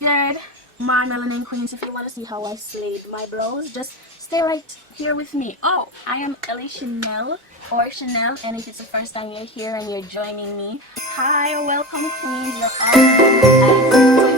good, my Melanin Queens? If you want to see how I slayed my brows, just stay right here with me. Oh, I am Elle Shenelle or Chanel, and if it's the first time you're here and you're joining me, hi or welcome, Queens. You're all welcome.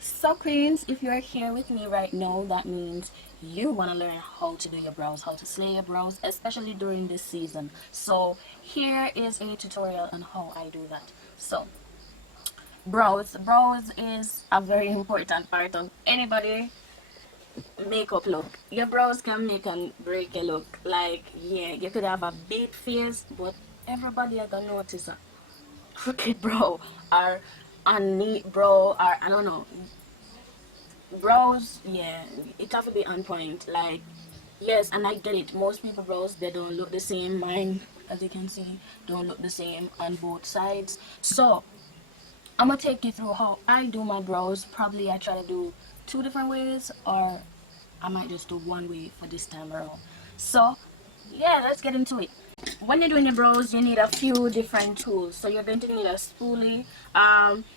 So Queens, if you're here with me right now, that means you want to learn how to do your brows, how to slay your brows, especially during this season. So here is a tutorial on how I do that. So brows is a very important part of anybody makeup look. Your brows can make and break a look. Like, yeah, you could have a big face, but everybody are gonna notice a crooked brow or a neat brow, or I don't know. Brows, yeah, it have to be on point. Like, yes, and I get it, most people brows, they don't look the same. Mine, as you can see, don't look the same on both sides. So I'm gonna take you through how I do my brows. Probably I try to do 2 different ways, or I might just do 1 way for this time around. So yeah, let's get into it. When you're doing your brows, you need a few different tools. So you're going to need a spoolie.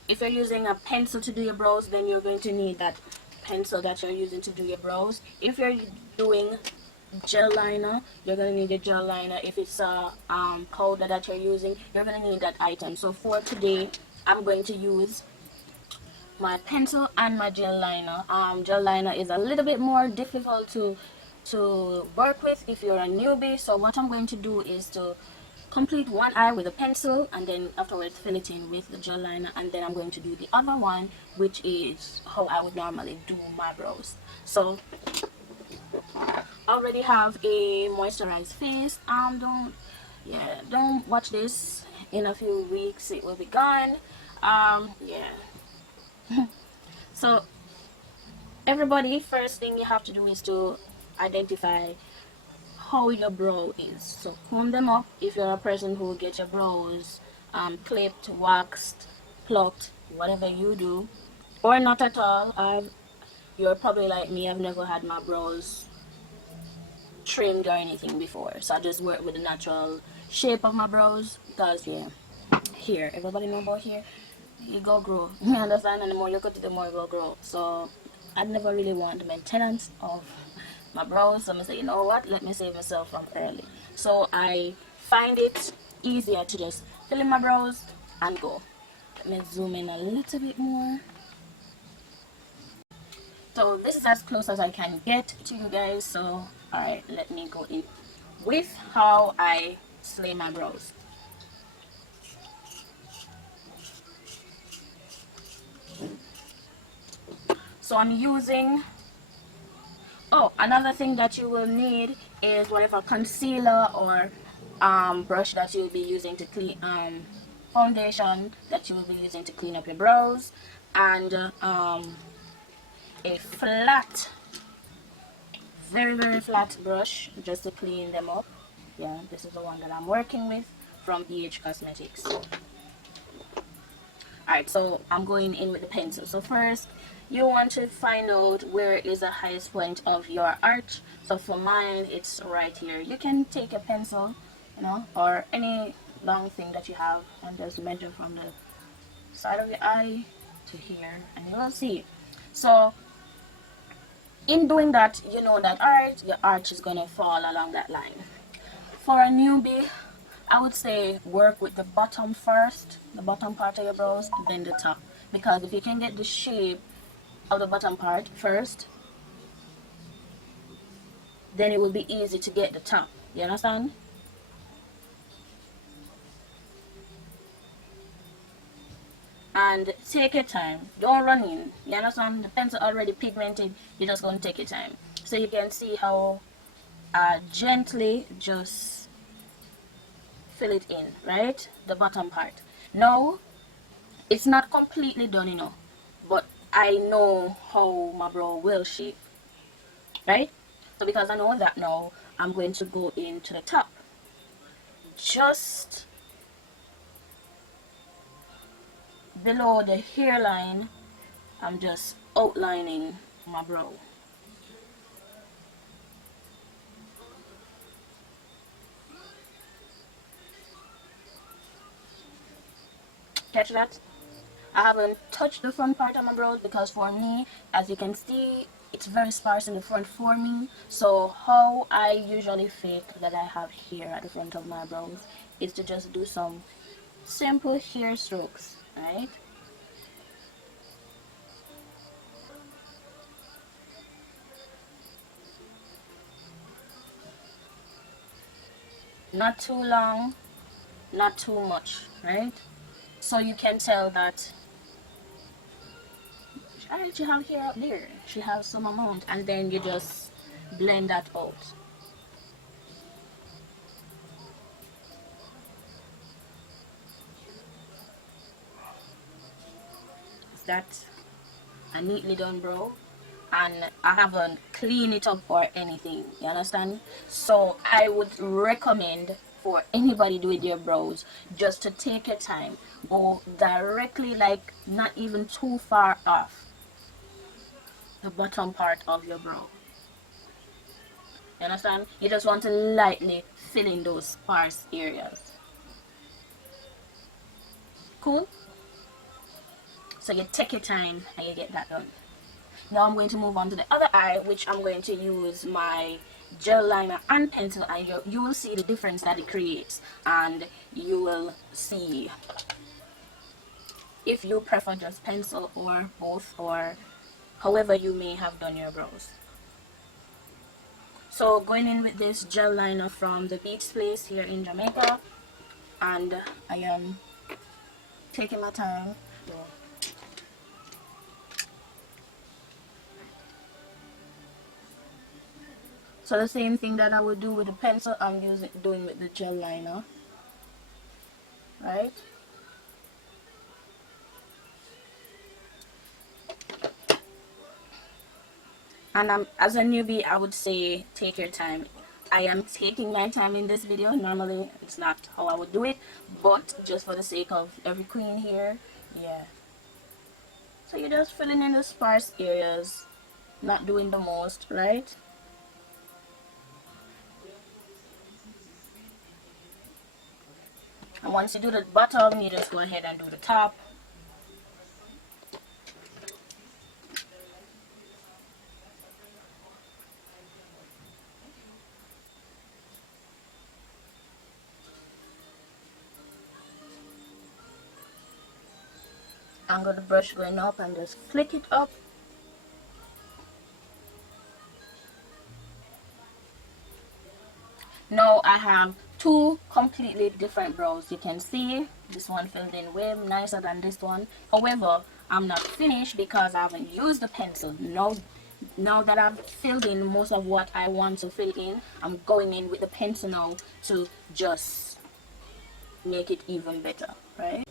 If you're using a pencil to do your brows, then you're going to need that pencil that you're using to do your brows. If you're doing gel liner, you're going to need a gel liner. If it's a powder that you're using, you're going to need that item. So for today, I'm going to use my pencil and my gel liner. Gel liner is a little bit more difficult to work with if you're a newbie. So what I'm going to do is to complete one eye with a pencil, and then afterwards fill it in with the gel liner, and then I'm going to do the other one, which is how I would normally do my brows. So I already have a moisturized face. Don't watch this. In a few weeks it will be gone. Yeah. So everybody, first thing you have to do is to identify how your brow is. So comb them up if you're a person who gets your brows clipped, waxed, plucked, whatever you do, or not at all. You're probably like me, I've never had my brows trimmed or anything before, so I just work with the natural shape of my brows, because yeah, here, everybody know about here, you go grow. You understand? And the more you cut it, the more it will grow. So I never really want the maintenance of my brows. So I'm say, you know what, let me save myself from early. So I find it easier to just fill in my brows and go. Let me zoom in a little bit more. So this is as close as I can get to you guys. So alright, let me go in with how I slay my brows. So I'm using, oh, another thing that you will need is whatever concealer or brush that you'll be using to clean, foundation that you will be using to clean up your brows, and a flat, very flat brush just to clean them up. Yeah, this is the one that I'm working with from EH Cosmetics. Alright, so I'm going in with the pencil. So first, you want to find out where is the highest point of your arch. So for mine, it's right here. You can take a pencil, you know, or any long thing that you have, and just measure from the side of your eye to here, and you will see. So in doing that, you know that alright, your arch is gonna fall along that line. For a newbie, I would say work with the bottom first, the bottom part of your brows, then the top. Because if you can get the shape of the bottom part first, then it will be easy to get the top. You understand? And take your time. Don't run in. You understand? The pencil already pigmented. You're just going to take your time. So you can see how gently just fill it in, right? The bottom part. Now, it's not completely done, you know, but I know how my brow will shape, right? So because I know that now, I'm going to go into the top, just below the hairline, I'm just outlining my brow. Catch that? I haven't touched the front part of my brows because for me, as you can see, it's very sparse in the front for me. So how I usually fake that I have hair at the front of my brows is to just do some simple hair strokes, right? Not too long, not too much, right? So you can tell that she have hair up there, she has some amount, and then you just blend that out. That's a neatly done brow, and I haven't cleaned it up or anything, you understand? So I would recommend for anybody doing their brows just to take your time, go directly, like not even too far off the bottom part of your brow. You understand? You just want to lightly fill in those sparse areas. Cool? So you take your time and you get that done. Now I'm going to move on to the other eye, which I'm going to use my gel liner and pencil, and you will see the difference that it creates, and you will see if you prefer just pencil or both, or however you may have done your brows. So going in with this gel liner from the beach place here in Jamaica, and I am taking my time. So the same thing that I would do with the pencil, I'm doing with the gel liner, right? And as a newbie, I would say take your time. I am taking my time in this video. Normally it's not how I would do it, but just for the sake of every queen here, yeah. So you're just filling in the sparse areas, not doing the most, right? And once you do the bottom, you just go ahead and do the top. Angle the brush going up and just flick it up. Now I have two completely different brows. You can see this one filled in way nicer than this one. However, I'm not finished because I haven't used the pencil. Now that I've filled in most of what I want to fill in, I'm going in with the pencil now to just make it even better, right?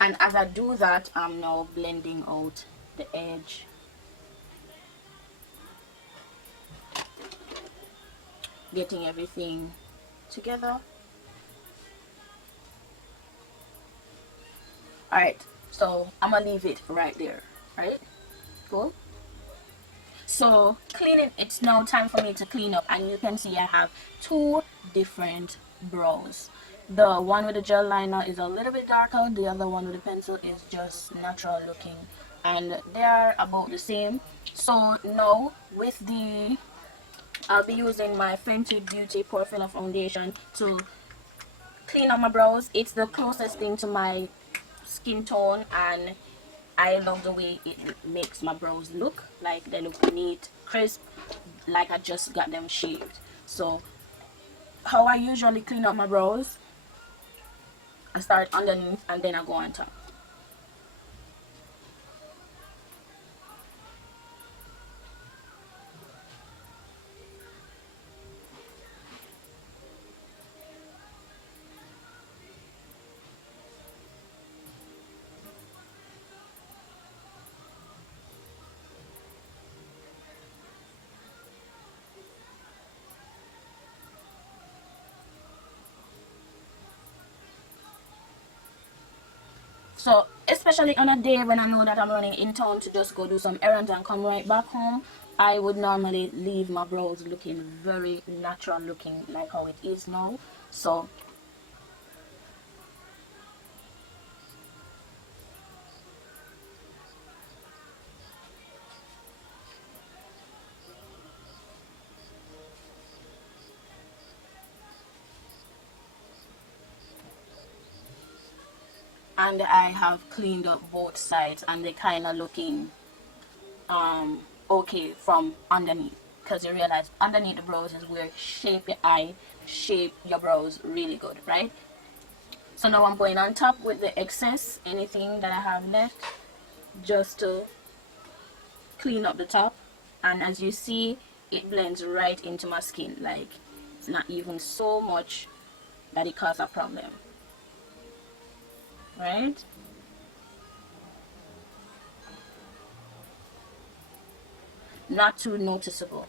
And as I do that, I'm now blending out the edge, getting everything together. Alright, so I'm gonna leave it right there, right? Cool. So cleaning, it's now time for me to clean up, and you can see I have two different brows. The one with the gel liner is a little bit darker, the other one with the pencil is just natural looking, and they are about the same. So now with the I'll be using my Fenty Beauty Pore Filler Foundation to clean up my brows. It's the closest thing to my skin tone, and I love the way it makes my brows look. Like they look neat, crisp, like I just got them shaved. So how I usually clean up my brows, I start underneath and then I go on top. So especially on a day when I know that I'm running in town to just go do some errands and come right back home, I would normally leave my brows looking very natural looking like how it is now. So and I have cleaned up both sides and they kind of looking okay from underneath, because you realize underneath the brows is where shape your eye, shape your brows really good, right? So now I'm going on top with the excess, anything that I have left, just to clean up the top. And as you see, it blends right into my skin, like it's not even so much that it causes a problem, right? Not too noticeable.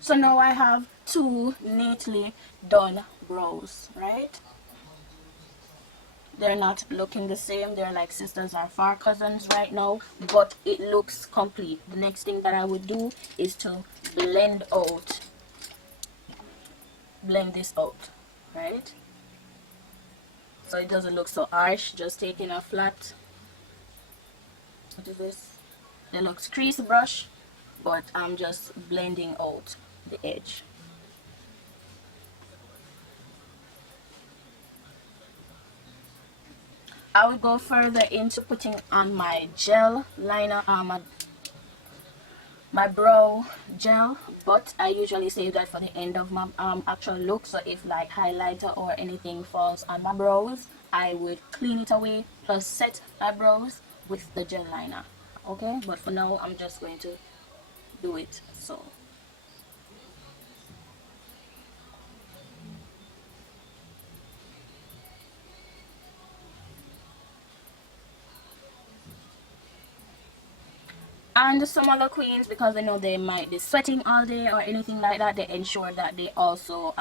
So now I have two neatly done brows, right? They're not looking the same, they're like sisters or far cousins right now, but it looks complete. The next thing that I would do is to blend this out, right? So it doesn't look so harsh. Just taking a flat, what is this, it looks crease brush, but I'm just blending out the edge. I would go further into putting on my gel liner, my brow gel, but I usually save that for the end of my actual look. So if like highlighter or anything falls on my brows, I would clean it away plus set my brows with the gel liner. Okay, but for now I'm just going to do it. So and some other queens, because they know they might be sweating all day or anything like that, they ensure that they also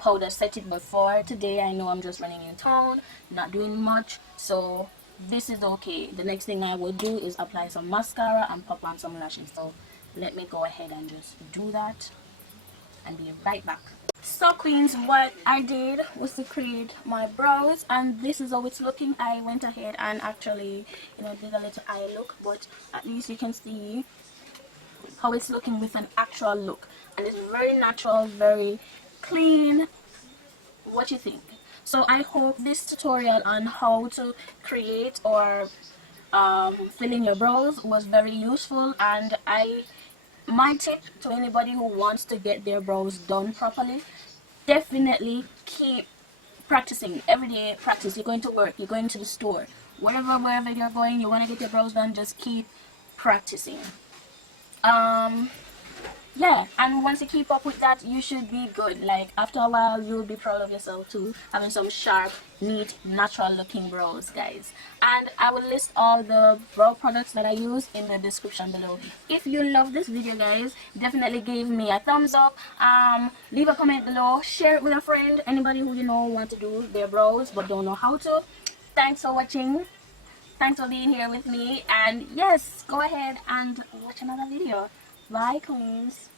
powder set it before. Today I know I'm just running in town, not doing much, so this is okay. The next thing I will do is apply some mascara and pop on some lashes. So let me go ahead and just do that and be right back. So queens, what I did was to create my brows, and this is how it's looking. I went ahead and actually, did a little eye look, but at least you can see how it's looking with an actual look, and it's very natural, very clean. What you think? So I hope this tutorial on how to create or fill in your brows was very useful, and my tip to anybody who wants to get their brows done properly, definitely keep practicing every day. Practice. You're going to work, you're going to the store, wherever you're going, you want to get your brows done, just keep practicing. Yeah, and once you keep up with that, you should be good. Like after a while, you'll be proud of yourself too, having some sharp, neat, natural looking brows, guys. And I will list all the brow products that I use in the description below. If you love this video, guys, definitely give me a thumbs up. Leave a comment below, share it with a friend, anybody who you know want to do their brows but don't know how to. Thanks for watching. Thanks for being here with me, and yes, go ahead and watch another video. Bye, queens.